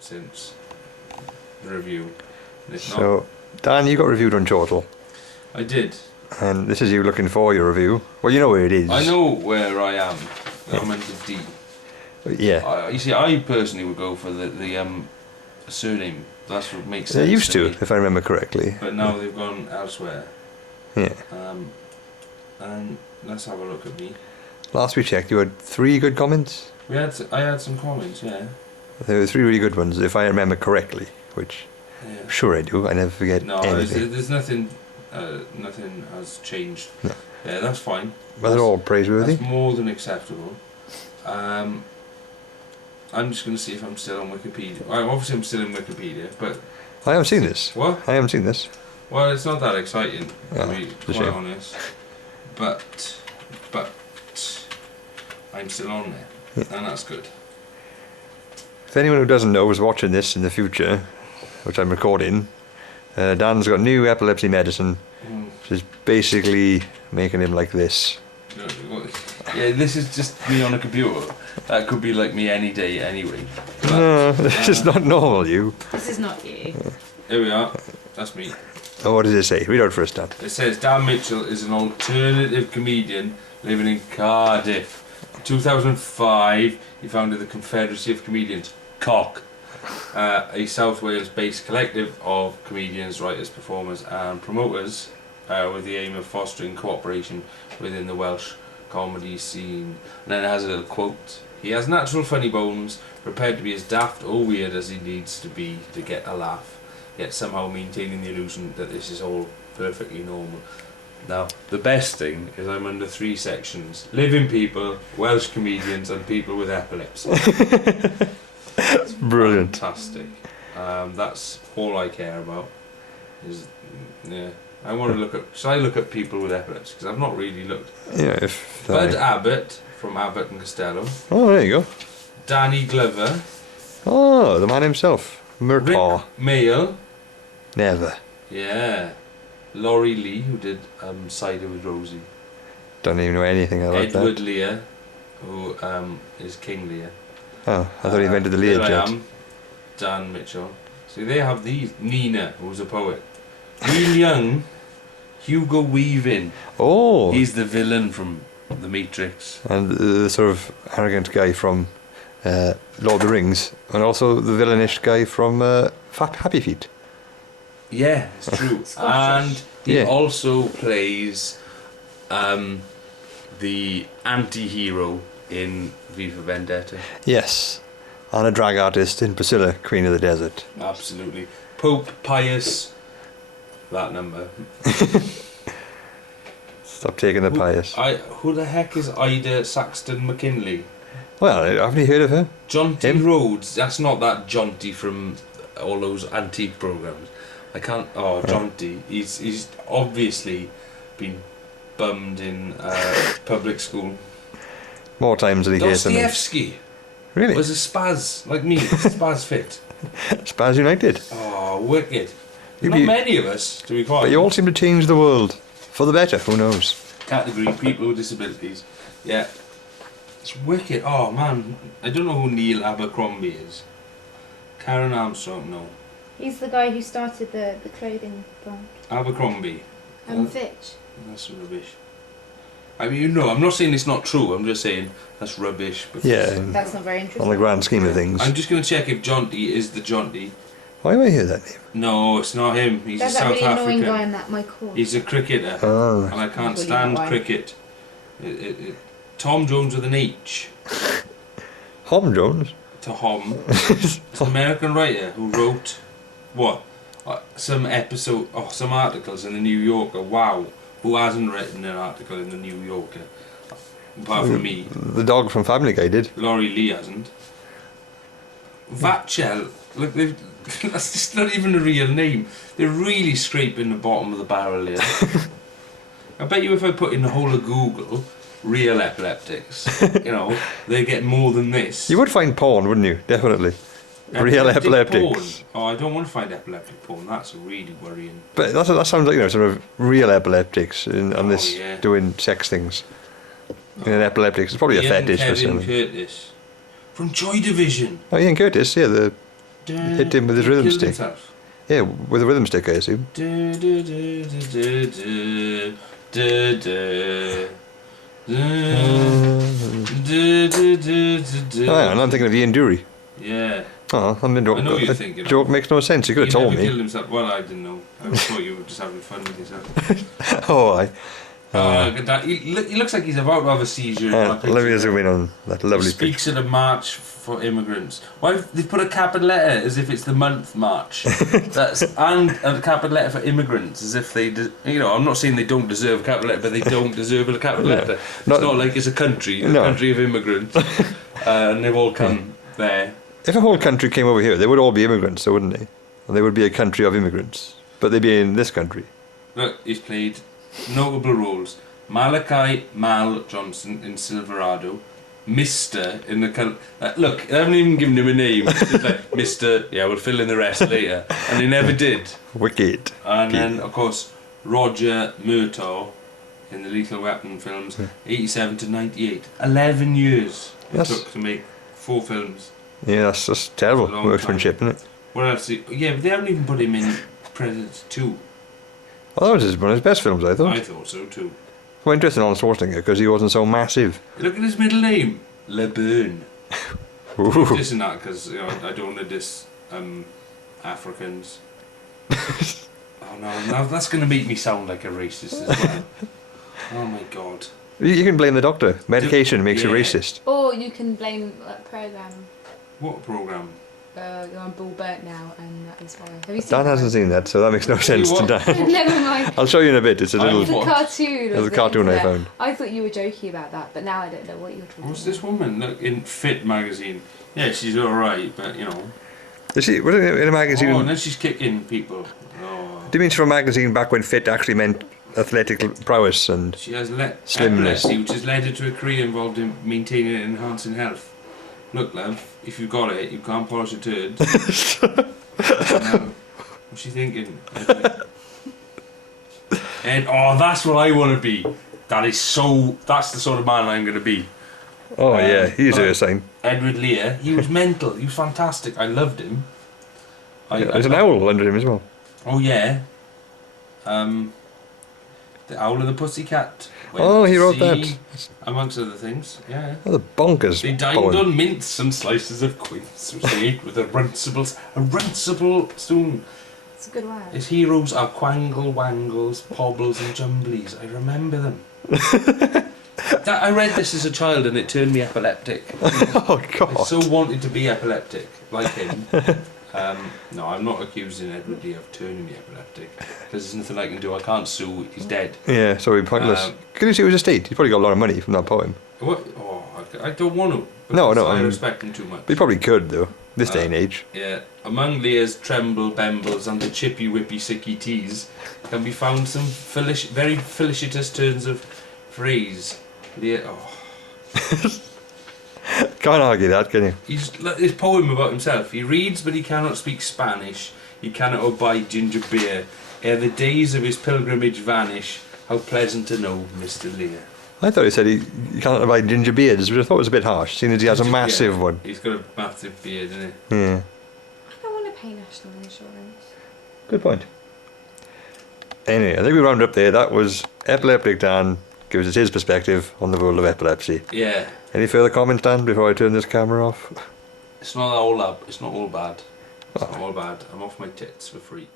Since the review. So, Dan, you got reviewed on Chortle. I did. And this is you looking for your review. Well, you know where it is. I know where I am. I'm in the D. Yeah. You see, I personally would go for the surname. That's what makes sense. They used to, me. if I remember correctly. But now they've gone elsewhere. Yeah. And let's have a look at me. Last we checked, you had 3 good comments. I had some comments, yeah. There were 3 really good ones, if I remember correctly. Which, yeah. Sure I do. I never forget anything. There's nothing. Nothing has changed. No. Yeah, that's fine. But they're all praiseworthy. That's more than acceptable. I'm just going to see if I'm still on Wikipedia. Obviously I'm still in Wikipedia, but... I haven't seen this. What? I haven't seen this. Well, it's not that exciting, to be quite shame. honest. But I'm still on there, and that's good. If anyone who doesn't know is watching this in the future, which I'm recording, Dan's got new epilepsy medicine, which is basically making him like this. Yeah, this is just me on a computer. That could be like me any day anyway. No, this is not normal, you. This is not you. Here we are. That's me. Oh, what does it say? Read out for us, Dan. It says Dan Mitchell is an alternative comedian living in Cardiff. In 2005, he founded the Confederacy of Comedians, COC, a South Wales-based collective of comedians, writers, performers and promoters with the aim of fostering cooperation within the Welsh comedy scene. And then it has a little quote. He has natural funny bones, prepared to be as daft or weird as he needs to be to get a laugh, yet somehow maintaining the illusion that this is all perfectly normal. Now, the best thing is I'm under 3 sections: living people, Welsh comedians and people with epilepsy. That's brilliant. Fantastic. That's all I care about. I want to look at... Should I look at people with epilepsy? Because I've not really looked. Yeah, if... Bud Abbott from Abbott and Costello. Oh, there you go. Danny Glover. Oh, the man himself. Murtaugh. Rick Mail. Never. Yeah. Laurie Lee, who did Cider with Rosie. Don't even know anything about that. Edward Lear, who is King Lear. Oh, I thought he invented the Lear There I jet. am, Dan Mitchell. See, they have these. Nina, who's a poet. Neil Young, Hugo Weaving. Oh! He's the villain from The Matrix. And the sort of arrogant guy from Lord of the Rings, and also the villainish guy from Happy Feet. Yeah, it's true. And he also plays the anti-hero in V for Vendetta. Yes, and a drag artist in Priscilla, Queen of the Desert. Absolutely. Pope Pius, that number. Stop taking the pious. Who the heck is Ida Saxton McKinley? Well, haven't you heard of her? Jaunty Rhodes. That's not that Jaunty from all those antique programs. I can't. Oh, Jaunty. He's obviously been bummed in public school. More times than he hates them. Dostoevsky Really? was a spaz like me. Spaz fit. Spaz United. Oh, wicked. You'd Not be- many of us, to be quite But you all honest. seem to change the world. For the better, who knows? Category people with disabilities. Yeah. It's wicked. Oh man, I don't know who Neil Abercrombie is. Karen Armstrong, no. He's the guy who started the clothing brand. Abercrombie. Fitch. That's rubbish. I mean, you know, I'm not saying it's not true, I'm just saying that's rubbish. Because Yeah, That's not very interesting. on the grand scheme of things. I'm just going to check if Jaunty is the Jaunty. Why do I hear that name? No, it's not him. He's There's a that South really annoying guy African. in that my course. He's a cricketer. Oh. And I can't Really stand why. cricket. Tom Jones with an H. Hom Jones? Tom. It's an American writer who wrote what? Some articles in the New Yorker. Wow. Who hasn't written an article in the New Yorker? Apart from me. The dog from Family Guy did. Laurie Lee hasn't. Vatchel. Look, that's just not even a real name. They're really scraping the bottom of the barrel here. I bet you if I put in the whole of Google, real epileptics, they get more than this. You would find porn, wouldn't you? Definitely. Real epileptics. Porn. Oh, I don't want to find epileptic porn. That's really worrying. But that sounds like, sort of real epileptics on this yeah. doing sex things. In an epileptics, it's probably a Ian fetish or Kevin something. Curtis from Joy Division. Oh, Ian Curtis, yeah, the Hit him with his rhythm Killed stick. himself. Yeah, with a rhythm stick, I assume. Oh, yeah, and I'm thinking of Ian Dury. Yeah. Oh, I mean, I know what you're thinking. joke makes no sense. You could have told He me. killed himself. Well, I didn't know. I thought you were just having fun with yourself. Oh, I. He looks like he's about to have a seizure. Let me zoom in on that lovely He speaks at a march for immigrants. Why have they put a capital letter as if it's the month march? And a capital letter for immigrants as if they, I'm not saying they don't deserve a capital letter, but they don't deserve a capital letter. It's not like it's a country of immigrants, and they've all come there. If a whole country came over here, they would all be immigrants, though, wouldn't they? And they would be a country of immigrants, but they'd be in this country. Look, he's played notable roles. Malachi Mal Johnson in Silverado. Mr. in the look, I haven't even given him a name. It's just like Mr. Yeah, we'll fill in the rest later, and they never did. Wicked. And then, of course, Roger Murtaugh in the Lethal Weapon films, 87 to 98. 11 years it took to make 4 films. Yeah, that's just terrible workmanship, isn't it? What else? Yeah, but they haven't even put him in Predator 2. Oh, that was one of his best films, I thought. I thought so too. Quite interesting on Schwarzenegger because he wasn't so massive. Look at his middle name, LeBurn. Ooh. I'm dissing that because I don't want to diss Africans. Oh no, now that's going to make me sound like a racist as well. Oh my god. You can blame the doctor. Medication makes you racist. Or you can blame that program. What program? You're on Bull Burnt now, and that is why. Have you seen Dan hasn't seen that, so that makes no sense to Dan. Never mind. I'll show you in a bit. It's a little. It's a cartoon. There's a cartoon I found. I thought you were joking about that, but now I don't know what you're talking What's about. this woman? Look, in Fit magazine. Yeah, she's alright, but Is she? Was it in a magazine? Oh, and then she's kicking people. Oh. Do you mean from a magazine back when fit actually meant athletic prowess and She has slimness? epilepsy, which has led her to a career involved in maintaining and enhancing health. Look, love, if you've got it, you can't polish a turd. What's she thinking? And that's what I want to be. That's the sort of man I'm going to be. Oh yeah, he's a sign. Edward Lear, he was mental. He was fantastic. I loved him. There's an owl under him as well. Oh yeah. The Owl of the Pussycat. Oh, he wrote that. Amongst other things, yeah. Oh, the bonkers. They dined poem. on mince and slices of quince, which they ate with a runcible spoon. It's a good word. His heroes are Quangle, Wangles, Pobbles and Jumblies. I remember them. I read this as a child and it turned me epileptic. Oh God. I so wanted to be epileptic, like him. No, I'm not accusing Edward Lee of turning me epileptic, because there's nothing I can do. I can't sue, he's dead. Yeah, so he's pointless. Could you see his estate? He probably got a lot of money from that poem. What? Oh, I don't want to. No, I respect him too much. But he probably could, though, this day and age. Yeah. Among Lear's tremble, bembles and the chippy, whippy, sicky teas can be found some very felicitous turns of phrase. Lear, Can't argue that, can you? His poem about himself. He reads, but he cannot speak Spanish. He cannot abide ginger beer. Ere the days of his pilgrimage vanish, how pleasant to know Mr. Lear. I thought he said he can't buy ginger beards, which I thought was a bit harsh, seeing as he has a massive one. He's got a massive beard, doesn't he? Yeah. I don't want to pay national insurance. Good point. Anyway, I think we round up there. That was Epileptic Dan gives us his perspective on the world of epilepsy. Yeah. Any further comments, Dan, before I turn this camera off? It's not all bad. It's not all bad. I'm off my tits for free.